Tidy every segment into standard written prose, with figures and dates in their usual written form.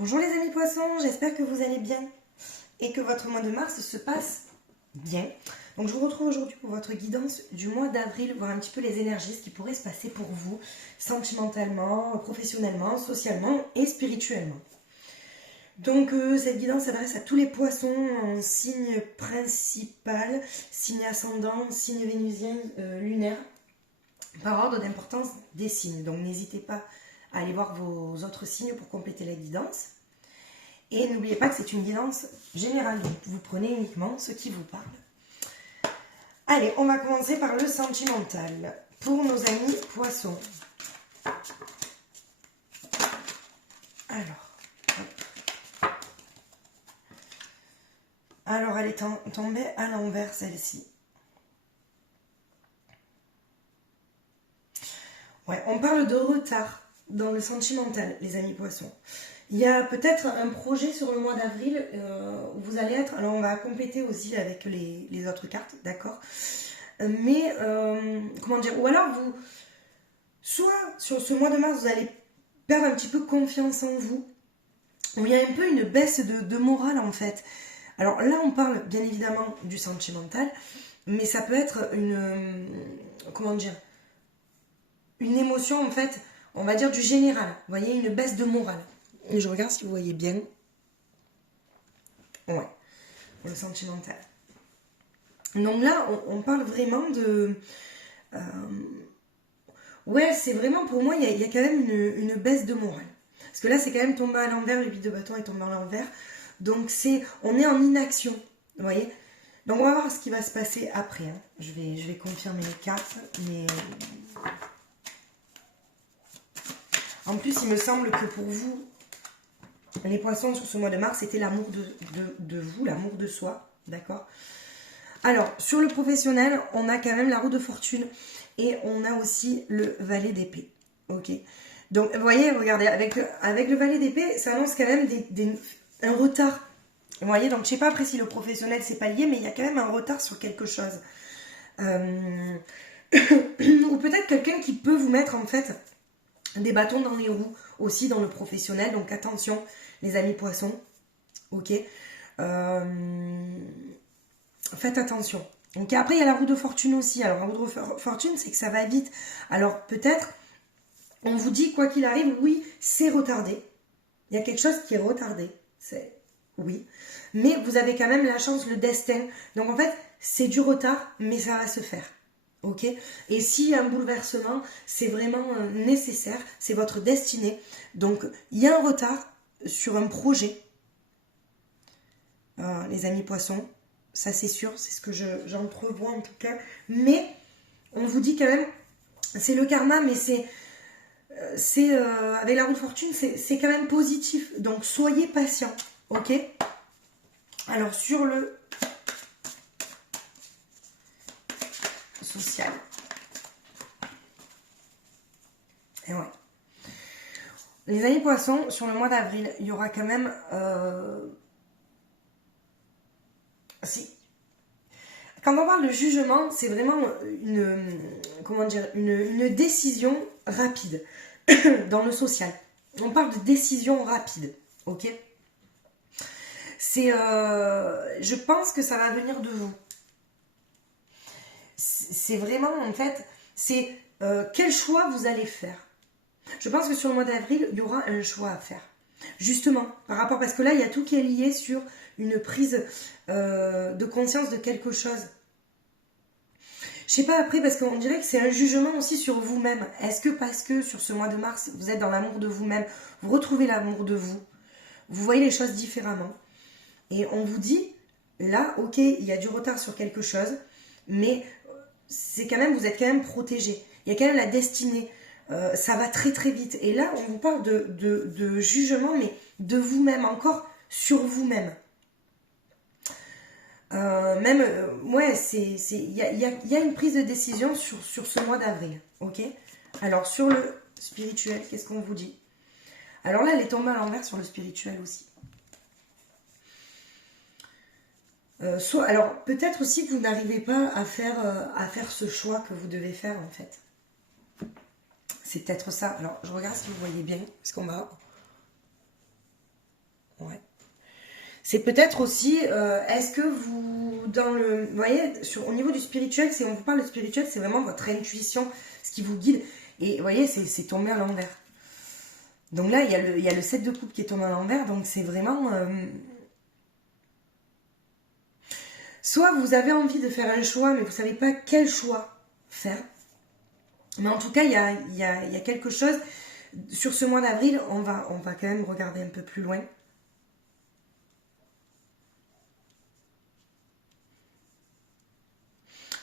Bonjour les amis poissons, j'espère que vous allez bien et que votre mois de mars se passe bien. Donc je vous retrouve aujourd'hui pour votre guidance du mois d'avril, voir un petit peu les énergies, ce qui pourrait se passer pour vous, sentimentalement, professionnellement, socialement et spirituellement. Donc cette guidance s'adresse à tous les poissons en signe principal, signe ascendant, signe vénusien, lunaire, par ordre d'importance des signes. Donc n'hésitez pas à aller voir vos autres signes pour compléter la guidance. Et n'oubliez pas que c'est une guidance générale, donc vous prenez uniquement ce qui vous parle. Allez, on va commencer par le sentimental pour nos amis poissons. Alors elle est tombée à l'envers, celle-ci. Ouais, on parle de retard dans le sentimental, les amis poissons. Il y a peut-être un projet sur le mois d'avril où vous allez être... Alors, on va compléter aussi avec les autres cartes, d'accord. Mais, comment dire... Ou alors, vous... Soit, sur ce mois de mars, vous allez perdre un petit peu confiance en vous. Ou il y a un peu une baisse de morale, en fait. Alors là, on parle, bien évidemment, du sentimental. Mais ça peut être une... Comment dire... Une émotion, en fait, on va dire du général. Vous voyez, une baisse de morale. Et je regarde si vous voyez bien. Ouais, le sentimental. Donc là, on parle vraiment de... ouais, c'est vraiment, pour moi, il y a quand même une baisse de morale. Parce que là, c'est quand même tombé à l'envers, le 8 de bâton est tombé à l'envers. Donc on est en inaction, vous voyez. Donc on va voir ce qui va se passer après. Hein. Je vais confirmer les cartes, mais... En plus, il me semble que pour vous... Les poissons sur ce mois de mars, c'était l'amour de vous, l'amour de soi, d'accord. Alors, sur le professionnel, on a quand même la roue de fortune et on a aussi le valet d'épée, ok. Donc, vous voyez, regardez, avec le valet d'épée, ça annonce quand même un retard. Vous voyez, donc je sais pas après si le professionnel c'est pas lié, mais il y a quand même un retard sur quelque chose. Ou peut-être quelqu'un qui peut vous mettre en fait des bâtons dans les roues aussi dans le professionnel, donc attention les amis poissons, ok. Faites attention. Donc après il y a la roue de fortune aussi. Alors la roue de fortune c'est que ça va vite. Alors peut-être on vous dit quoi qu'il arrive, oui c'est retardé. Il y a quelque chose qui est retardé, c'est oui. Mais vous avez quand même la chance, le destin. Donc en fait c'est du retard mais ça va se faire. Ok. Et s'il y a un bouleversement, c'est vraiment nécessaire, c'est votre destinée. Donc il y a un retard sur un projet, les amis poissons, ça c'est sûr, c'est ce que j'entrevois en tout cas. Mais on vous dit quand même, c'est le karma, mais c'est avec la roue de fortune, c'est quand même positif. Donc soyez patient, ok. Alors sur le social. Et ouais. Les amis poissons, sur le mois d'avril, il y aura quand même... Quand on parle de jugement, c'est vraiment une décision rapide dans le social. On parle de décision rapide, ok. Je pense que ça va venir de vous. C'est vraiment, en fait, c'est quel choix vous allez faire. Je pense que sur le mois d'avril, il y aura un choix à faire. Justement, par rapport, parce que là, il y a tout qui est lié sur une prise de conscience de quelque chose. Je sais pas après, parce qu'on dirait que c'est un jugement aussi sur vous-même. Est-ce que parce que sur ce mois de mars, vous êtes dans l'amour de vous-même, vous retrouvez l'amour de vous, vous voyez les choses différemment. Et on vous dit, là, ok, il y a du retard sur quelque chose, mais c'est quand même, vous êtes quand même protégé. Il y a quand même la destinée. Ça va très très vite. Et là, on vous parle de jugement, mais de vous-même, encore sur vous-même. Ouais, il y a une prise de décision sur ce mois d'avril, ok. Alors, sur le spirituel, qu'est-ce qu'on vous dit? Alors là, elle est tombée à l'envers sur le spirituel aussi. Alors, peut-être aussi que vous n'arrivez pas à faire ce choix que vous devez faire, en fait. C'est peut-être ça. Alors, je regarde si vous voyez bien, parce qu'on va... C'est peut-être aussi, est-ce que vous, vous voyez, au niveau du spirituel, on vous parle de spirituel, c'est vraiment votre intuition, ce qui vous guide. Et vous voyez, c'est tombé à l'envers. Donc là, il y a le 7 de coupe qui est tombé à l'envers, donc c'est vraiment... soit vous avez envie de faire un choix, mais vous ne savez pas quel choix faire. Mais en tout cas, il y a quelque chose. Sur ce mois d'avril, on va quand même regarder un peu plus loin.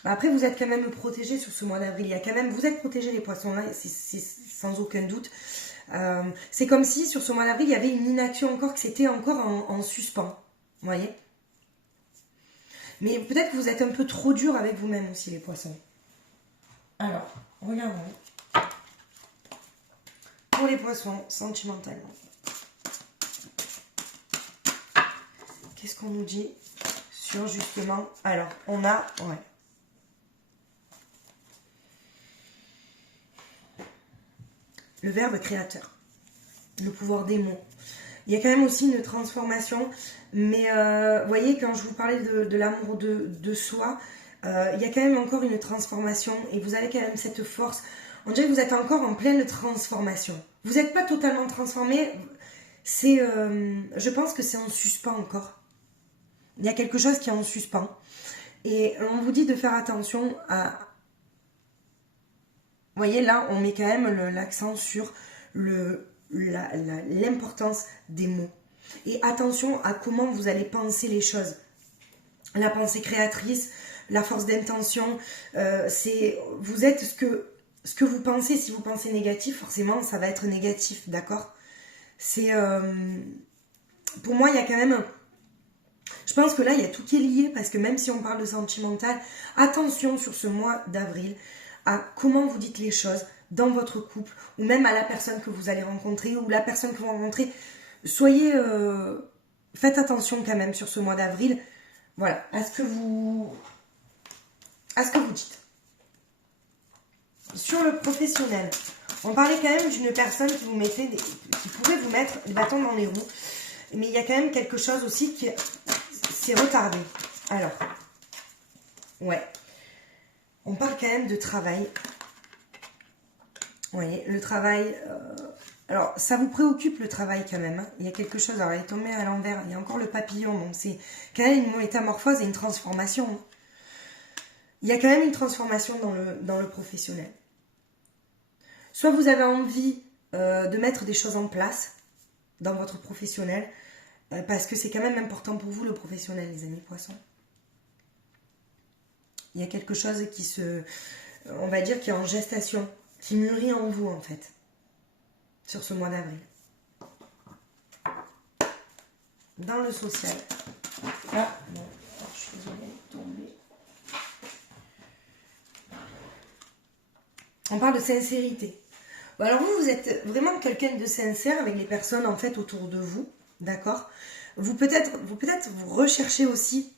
Après, vous êtes quand même protégés sur ce mois d'avril. Il y a quand même, vous êtes protégés les poissons là, c'est sans aucun doute. C'est comme si sur ce mois d'avril, il y avait une inaction encore, que c'était encore en suspens. Vous voyez? Mais peut-être que vous êtes un peu trop dur avec vous-même aussi, les poissons. Alors, regardons. Pour les poissons, sentimentalement. Qu'est-ce qu'on nous dit sur justement... Alors, on a... Ouais. Le verbe créateur. Le pouvoir des mots. Il y a quand même aussi une transformation. Mais vous voyez, quand je vous parlais de l'amour de soi, il y a quand même encore une transformation. Et vous avez quand même cette force. On dirait que vous êtes encore en pleine transformation. Vous n'êtes pas totalement transformé. C'est, je pense que c'est en suspens encore. Il y a quelque chose qui est en suspens. Et on vous dit de faire attention à... Vous voyez, là, on met quand même l'accent sur l'importance des mots. Et attention à comment vous allez penser les choses. La pensée créatrice, la force d'intention, vous êtes ce que vous pensez. Si vous pensez négatif, forcément, ça va être négatif, d'accord? Pour moi, il y a quand même... Je pense que là, il y a tout qui est lié, parce que même si on parle de sentimental, attention sur ce mois d'avril à comment vous dites les choses dans votre couple, ou même à la personne que vous allez rencontrer, ou la personne que vous rencontrez. Faites attention quand même sur ce mois d'avril, voilà, à ce que vous dites. Sur le professionnel, on parlait quand même d'une personne qui pourrait vous mettre des bâtons dans les roues, mais il y a quand même quelque chose aussi qui s'est retardé. Alors, ouais, on parle quand même de travail. Vous voyez, le travail... alors, ça vous préoccupe le travail quand même. Hein. Il y a quelque chose, alors elle est tombée à l'envers, il y a encore le papillon, donc c'est quand même une métamorphose et une transformation. Hein. Il y a quand même une transformation dans le professionnel. Soit vous avez envie de mettre des choses en place dans votre professionnel, parce que c'est quand même important pour vous le professionnel, les amis poissons. Il y a quelque chose on va dire, qui est en gestation, qui mûrit en vous en fait, sur ce mois d'avril. Dans le social. Ah, bon, je suis désolée, tombée. On parle de sincérité. Bon, alors vous êtes vraiment quelqu'un de sincère avec les personnes en fait autour de vous, d'accord? Vous peut-être vous recherchez aussi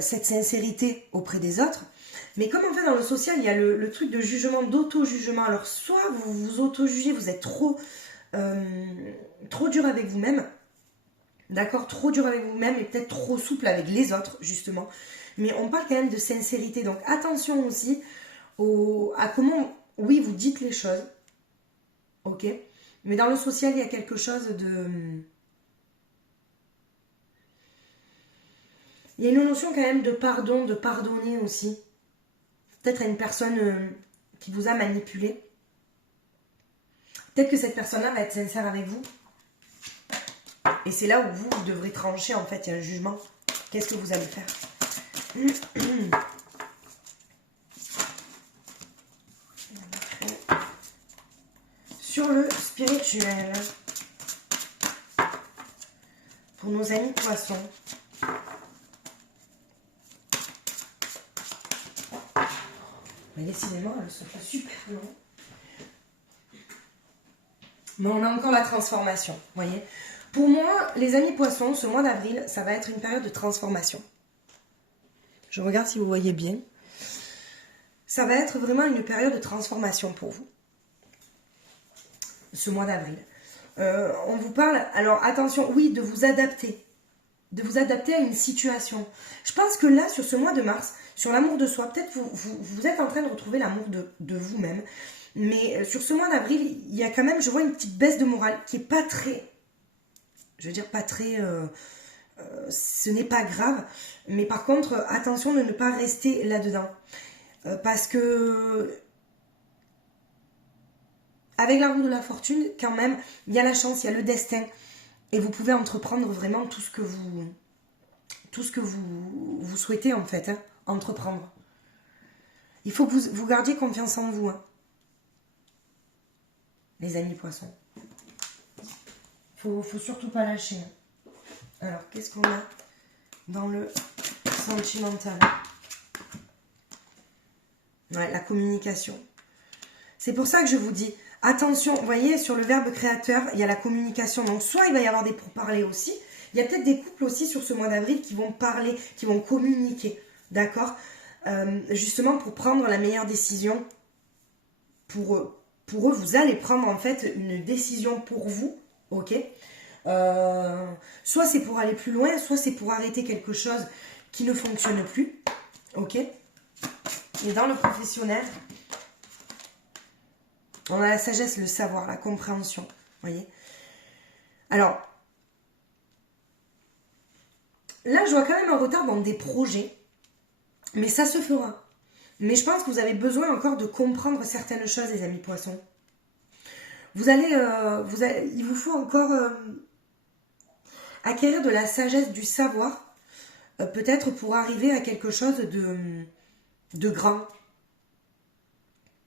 cette sincérité auprès des autres, mais comme en fait dans le social il y a le truc de jugement, d'auto-jugement. Alors soit vous vous auto-jugez, vous êtes trop dur avec vous-même, d'accord, trop dur avec vous-même et peut-être trop souple avec les autres justement, mais on parle quand même de sincérité, donc attention aussi à comment, oui, vous dites les choses, ok, mais dans le social il y a quelque chose de... Il y a une notion quand même de pardon, de pardonner aussi. Peut-être à une personne qui vous a manipulé. Peut-être que cette personne-là va être sincère avec vous. Et c'est là où vous devrez trancher, en fait, il y a un jugement. Qu'est-ce que vous allez faire? Sur le spirituel, pour nos amis poissons, mais décidément, elle se fait super long. Mais on a encore la transformation, vous voyez. Pour moi, les amis poissons, ce mois d'avril, ça va être une période de transformation. Je regarde si vous voyez bien. Ça va être vraiment une période de transformation pour vous. Ce mois d'avril. On vous parle, alors attention, oui, de vous adapter. De vous adapter à une situation. Je pense que là, sur ce mois de mars, sur l'amour de soi, peut-être vous êtes en train de retrouver l'amour de vous-même. Mais sur ce mois d'avril, il y a quand même, je vois une petite baisse de morale qui est pas très... Je veux dire, pas très... ce n'est pas grave. Mais par contre, attention de ne pas rester là-dedans. Parce que... Avec la roue de la fortune, quand même, il y a la chance, il y a le destin. Et vous pouvez entreprendre vraiment tout ce que vous souhaitez en fait, hein, entreprendre. Il faut que vous gardiez confiance en vous, hein, les amis poissons. Faut surtout pas lâcher. Hein. Alors, qu'est-ce qu'on a dans le sentimental? Ouais, la communication. C'est pour ça que je vous dis, attention, vous voyez, sur le verbe créateur, il y a la communication. Donc, soit il va y avoir des pourparlers aussi. Il y a peut-être des couples aussi sur ce mois d'avril qui vont parler, qui vont communiquer. D'accord, justement pour prendre la meilleure décision. Pour eux, vous allez prendre en fait une décision pour vous. Ok, soit c'est pour aller plus loin, soit c'est pour arrêter quelque chose qui ne fonctionne plus. Ok, et dans le professionnel, on a la sagesse, le savoir, la compréhension. Vous voyez. Alors, là, je vois quand même un retard dans des projets. Mais ça se fera. Mais je pense que vous avez besoin encore de comprendre certaines choses, les amis poissons. Il vous faut encore acquérir de la sagesse, du savoir. Peut-être pour arriver à quelque chose de grand.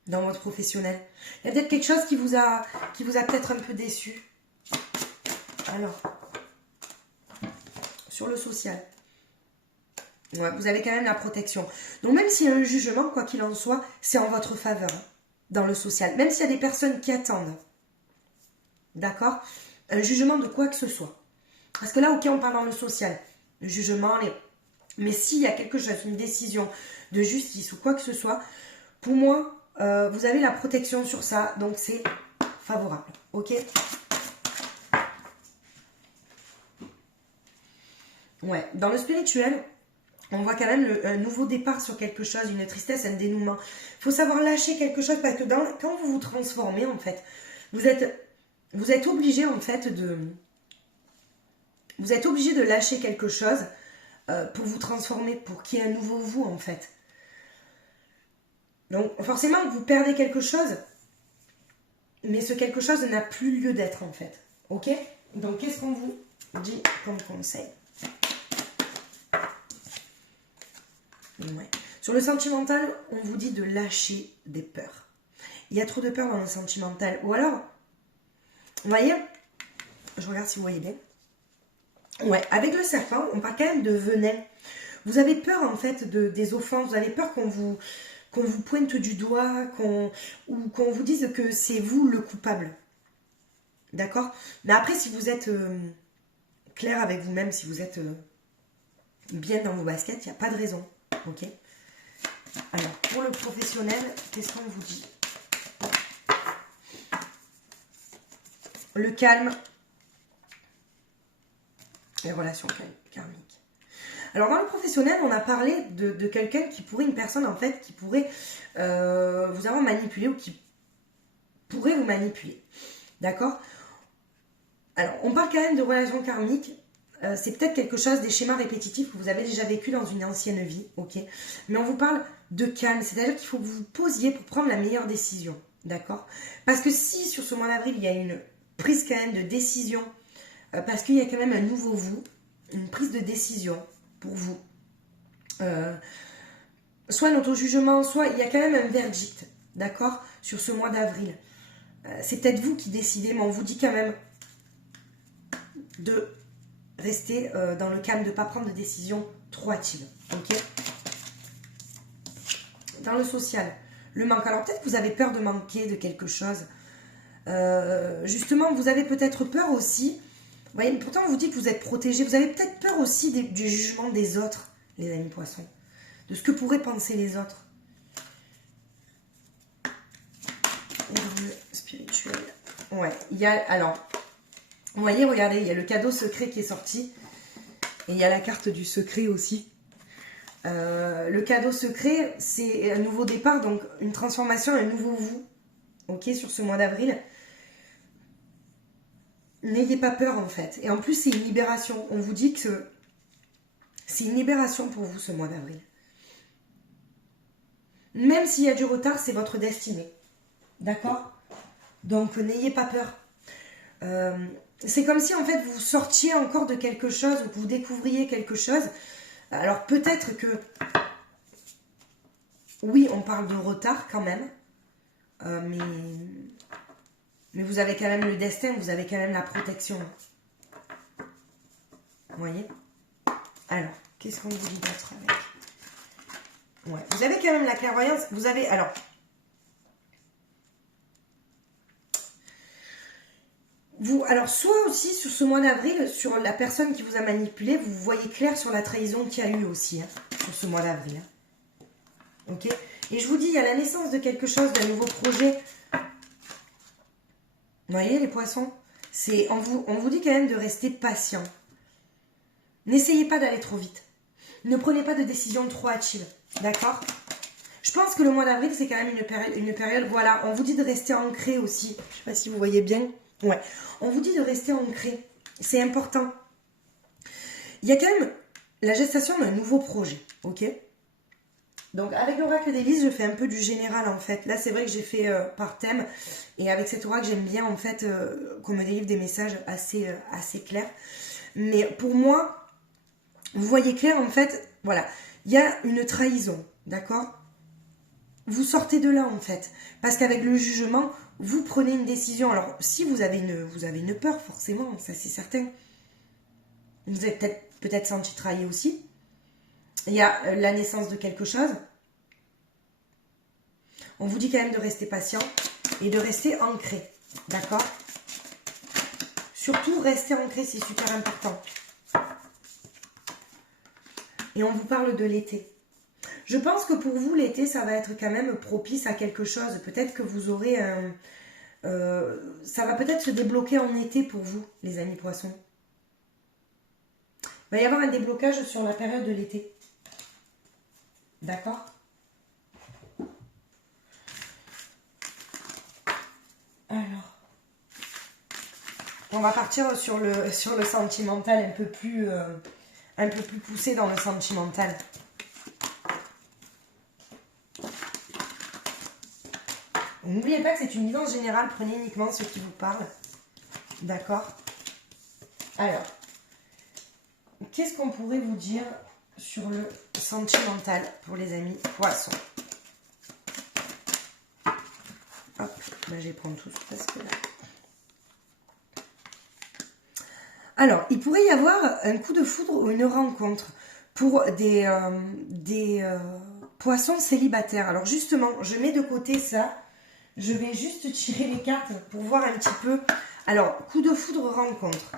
Dans votre professionnel. Il y a peut-être quelque chose qui vous a peut-être un peu déçu. Alors, sur le social, ouais, vous avez quand même la protection. Donc même s'il y a un jugement, quoi qu'il en soit, c'est en votre faveur, hein, dans le social. Même s'il y a des personnes qui attendent, d'accord, un jugement de quoi que ce soit. Parce que là, ok, on parle dans le social, le jugement, mais s'il y a quelque chose, une décision de justice ou quoi que ce soit, pour moi, vous avez la protection sur ça, donc c'est favorable, ok. Ouais, dans le spirituel, on voit quand même un nouveau départ sur quelque chose, une tristesse, un dénouement. Il faut savoir lâcher quelque chose parce que quand vous vous transformez, en fait, vous êtes obligé, en fait, vous êtes obligé de lâcher quelque chose pour vous transformer, pour qu'il y ait un nouveau vous, en fait. Donc, forcément, vous perdez quelque chose, mais ce quelque chose n'a plus lieu d'être, en fait. Ok? Donc, qu'est-ce qu'on vous dit comme conseil? Ouais. Sur le sentimental, on vous dit de lâcher des peurs. Il y a trop de peurs dans le sentimental. Ou alors, vous voyez, je regarde si vous voyez bien. Ouais, avec le serpent, on parle quand même de venin. Vous avez peur en fait des offenses, vous avez peur qu'on vous pointe du doigt, ou qu'on vous dise que c'est vous le coupable. D'accord? Mais après, si vous êtes clair avec vous-même, si vous êtes bien dans vos baskets, il n'y a pas de raison. Ok? Alors, pour le professionnel, qu'est-ce qu'on vous dit? Le calme. Les relations karmiques. Alors, dans le professionnel, on a parlé de quelqu'un qui pourrait, une personne en fait, qui pourrait vous avoir manipulé ou qui pourrait vous manipuler. D'accord? Alors, on parle quand même de relations karmiques. C'est peut-être quelque chose, des schémas répétitifs que vous avez déjà vécu dans une ancienne vie, ok? Mais on vous parle de calme, c'est-à-dire qu'il faut que vous vous posiez pour prendre la meilleure décision, d'accord? Parce que si sur ce mois d'avril, il y a une prise quand même de décision, parce qu'il y a quand même un nouveau vous, une prise de décision pour vous, soit un auto-jugement, soit il y a quand même un verdict, d'accord? Sur ce mois d'avril. C'est peut-être vous qui décidez, mais on vous dit quand même de rester dans le calme, de ne pas prendre de décision trop hâtive. Ok? Dans le social, le manque. Alors peut-être que vous avez peur de manquer de quelque chose. Justement, vous avez peut-être peur aussi. Vous voyez, pourtant on vous dit que vous êtes protégé. Vous avez peut-être peur aussi du jugement des autres, les amis poissons. De ce que pourraient penser les autres. Et dans le spirituel. Ouais, il y a... Alors, Vous voyez, regardez, il y a le cadeau secret qui est sorti. Et il y a la carte du secret aussi. Le cadeau secret, c'est un nouveau départ, donc une transformation, un nouveau vous. Ok, sur ce mois d'avril. N'ayez pas peur en fait. Et en plus, c'est une libération. On vous dit que c'est une libération pour vous ce mois d'avril. Même s'il y a du retard, c'est votre destinée. D'accord? Donc, n'ayez pas peur. C'est comme si en fait vous sortiez encore de quelque chose ou que vous découvriez quelque chose. Alors peut-être que, oui, on parle de retard quand même. Mais vous avez quand même le destin, vous avez quand même la protection. Vous voyez? Alors, qu'est-ce qu'on vous dit d'autre avec? Ouais, vous avez quand même la clairvoyance. Vous avez, alors... Alors, soit aussi sur ce mois d'avril, sur la personne qui vous a manipulé, vous voyez clair sur la trahison qu'il y a eu aussi, hein, sur ce mois d'avril. Hein. Ok? Et je vous dis, il y a la naissance de quelque chose, d'un nouveau projet. Vous voyez, les poissons? On vous dit quand même de rester patient. N'essayez pas d'aller trop vite. Ne prenez pas de décisions trop hâtives. D'accord? Je pense que le mois d'avril, c'est quand même une période, voilà, on vous dit de rester ancré aussi. Je ne sais pas si vous voyez bien. Ouais, on vous dit de rester ancré. C'est important. Il y a quand même la gestation d'un nouveau projet, ok? Donc, avec l'oracle d'Élise, je fais un peu du général, en fait. Là, c'est vrai que j'ai fait par thème. Et avec cet oracle, j'aime bien, en fait, qu'on me délivre des messages assez clairs. Mais pour moi, vous voyez clair, en fait, voilà. Il y a une trahison, d'accord? Vous sortez de là, en fait. Parce qu'avec le jugement, vous prenez une décision. Alors, si vous avez une peur, forcément, ça c'est certain. Vous êtes peut-être senti trahi aussi. Il y a la naissance de quelque chose. On vous dit quand même de rester patient et de rester ancré. D'accord? Surtout, rester ancré, c'est super important. Et on vous parle de l'été. Je pense que pour vous, l'été, ça va être quand même propice à quelque chose. Peut-être que vous aurez un... ça va peut-être se débloquer en été pour vous, les amis poissons. Il va y avoir un déblocage sur la période de l'été. D'accord? Alors, on va partir sur le sentimental, un peu plus poussé dans le sentimental. N'oubliez pas que c'est une guidance générale, prenez uniquement ce qui vous parle. D'accord? Alors, qu'est-ce qu'on pourrait vous dire sur le sentimental pour les amis poissons? Hop, là je vais prendre tout parce que là... Alors, il pourrait y avoir un coup de foudre ou une rencontre pour des poissons célibataires. Alors justement, je mets de côté ça. Je vais juste tirer les cartes pour voir un petit peu. Alors, coup de foudre, rencontre.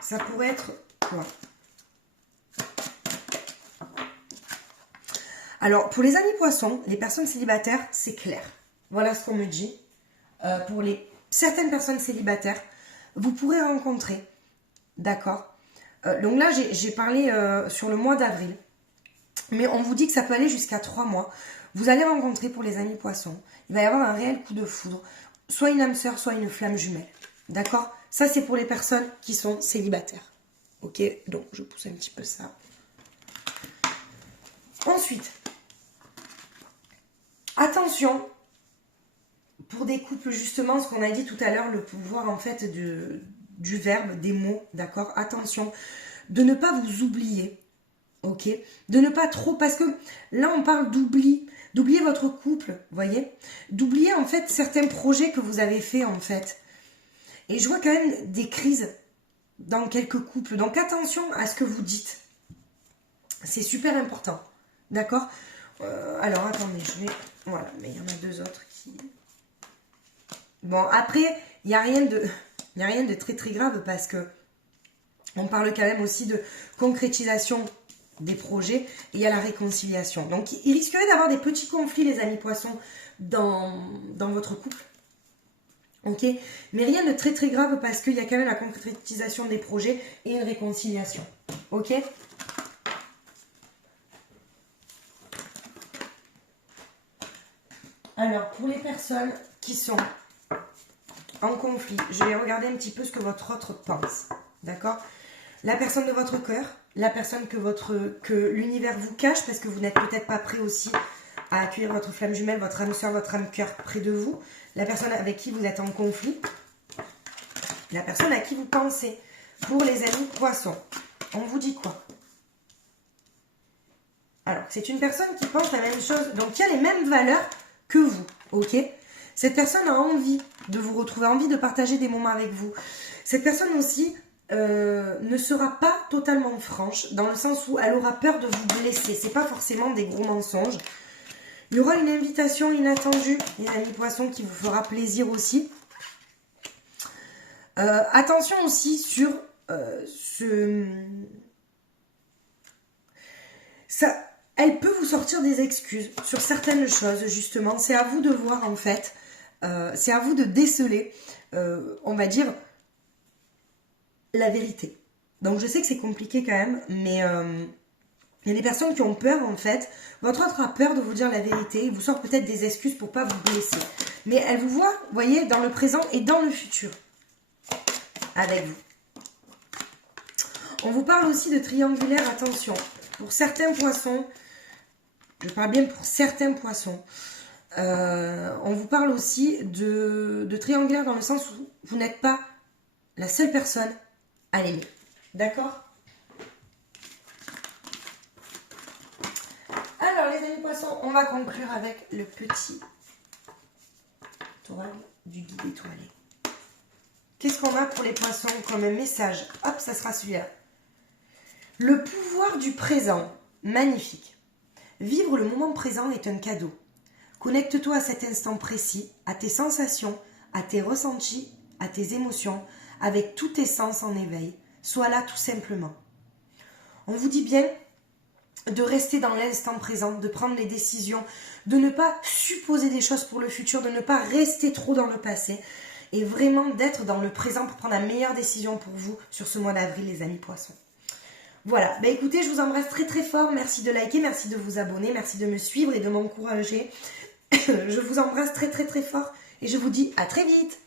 Ça pourrait être quoi? Alors, pour les amis poissons, les personnes célibataires, c'est clair. Voilà ce qu'on me dit. Pour certaines personnes célibataires, vous pourrez rencontrer. D'accord? Donc là, j'ai parlé sur le mois d'avril. Mais on vous dit que ça peut aller jusqu'à 3 mois. Vous allez rencontrer pour les amis poissons. Il va y avoir un réel coup de foudre. Soit une âme sœur, soit une flamme jumelle. D'accord? Ça, c'est pour les personnes qui sont célibataires. Ok? Donc, je pousse un petit peu ça. Ensuite, attention, pour des couples, justement, ce qu'on a dit tout à l'heure, le pouvoir, en fait, du verbe, des mots. D'accord? Attention, de ne pas vous oublier. Ok, de ne pas trop, parce que là on parle d'oubli, d'oublier votre couple, vous voyez, d'oublier en fait certains projets que vous avez fait en fait. Et je vois quand même des crises dans quelques couples, donc attention à ce que vous dites. C'est super important, d'accord? Alors attendez, voilà, mais il y en a 2 autres qui... Bon, après, il n'y a rien de très très grave parce que on parle quand même aussi de concrétisation des projets, et il y a la réconciliation. Donc, il risquerait d'avoir des petits conflits, les amis poissons, dans votre couple. Ok, mais rien de très très grave parce qu'il y a quand même la concrétisation des projets et une réconciliation. Ok. Alors, pour les personnes qui sont en conflit, je vais regarder un petit peu ce que votre autre pense. D'accord? La personne de votre cœur, la personne que l'univers vous cache parce que vous n'êtes peut-être pas prêt aussi à accueillir votre flamme jumelle, votre âme sœur, votre âme cœur près de vous, la personne avec qui vous êtes en conflit, la personne à qui vous pensez. Pour les amis poissons, on vous dit quoi? Alors, c'est une personne qui pense la même chose, donc qui a les mêmes valeurs que vous, ok? Cette personne a envie de vous retrouver, envie de partager des moments avec vous. Cette personne aussi ne sera pas totalement franche, dans le sens où elle aura peur de vous blesser. C'est pas forcément des gros mensonges. Il y aura une invitation inattendue, les amis poissons, qui vous fera plaisir aussi. Attention aussi sur elle peut vous sortir des excuses sur certaines choses, justement. C'est à vous de voir, en fait. C'est à vous de déceler, on va dire, la vérité. Donc, je sais que c'est compliqué quand même, mais il y a des personnes qui ont peur, en fait. Votre autre a peur de vous dire la vérité. Il vous sort peut-être des excuses pour pas vous blesser. Mais elle vous voit, vous voyez, dans le présent et dans le futur. Avec vous. On vous parle aussi de triangulaire, attention. Pour certains poissons, je parle bien pour certains poissons, on vous parle aussi de triangulaire dans le sens où vous n'êtes pas la seule personne à l'aimer. D'accord? Alors les amis poissons, on va conclure avec le petit toile du guide étoilé. Qu'est-ce qu'on a pour les poissons comme message? Hop, ça sera celui-là. Le pouvoir du présent, magnifique. Vivre le moment présent est un cadeau. Connecte-toi à cet instant précis, à tes sensations, à tes ressentis, à tes émotions, avec tous tes sens en éveil. Sois là tout simplement. On vous dit bien de rester dans l'instant présent, de prendre les décisions, de ne pas supposer des choses pour le futur, de ne pas rester trop dans le passé et vraiment d'être dans le présent pour prendre la meilleure décision pour vous sur ce mois d'avril, les amis poissons. Voilà, bah écoutez, je vous embrasse très très fort, merci de liker, merci de vous abonner, merci de me suivre et de m'encourager. Je vous embrasse très très très fort et je vous dis à très vite.